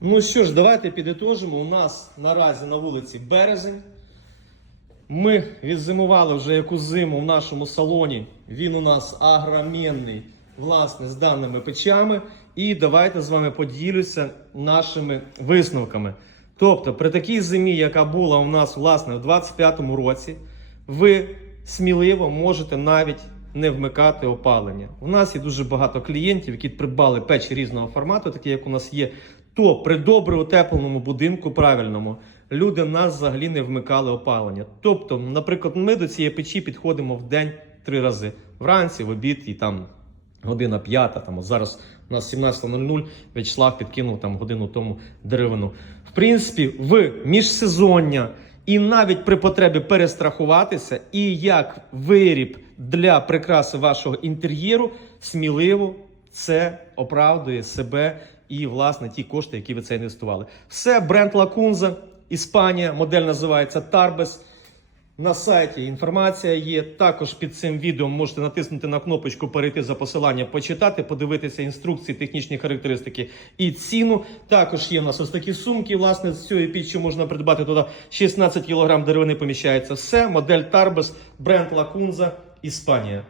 Ну що ж, давайте підітожимо. У нас наразі на вулиці березень. Ми відзимували вже яку зиму в нашому салоні. Він у нас агромінний, власне, з даними печами. І давайте з вами поділюся нашими висновками. Тобто, при такій зимі, яка була у нас власне в 25-му році, ви сміливо можете навіть не вмикати опалення. У нас є дуже багато клієнтів, які придбали печі різного формату, такі як у нас є. То при добре утепленому будинку правильному люди нас взагалі не вмикали опалення. Тобто, наприклад, ми до цієї печі підходимо в день три рази: вранці, в обід і там година п'ята. Там зараз у нас 17.00, В'ячеслав підкинув там годину тому деревину. В принципі, в міжсезоння і навіть при потребі перестрахуватися, і як виріб для прикраси вашого інтер'єру, сміливо це оправдує себе і власне ті кошти, які ви це інвестували. Все, бренд Лакунза, Іспанія, модель називається Tarbes. На сайті інформація є. Також під цим відео можете натиснути на кнопочку перейти за посиланням, почитати, подивитися інструкції, технічні характеристики і ціну. Також є в нас ось такі сумки. Власне, з цієї піччю можна придбати туди 16 кг деревини поміщається. Все, модель Tarbes, бренд Лакунза, Іспанія.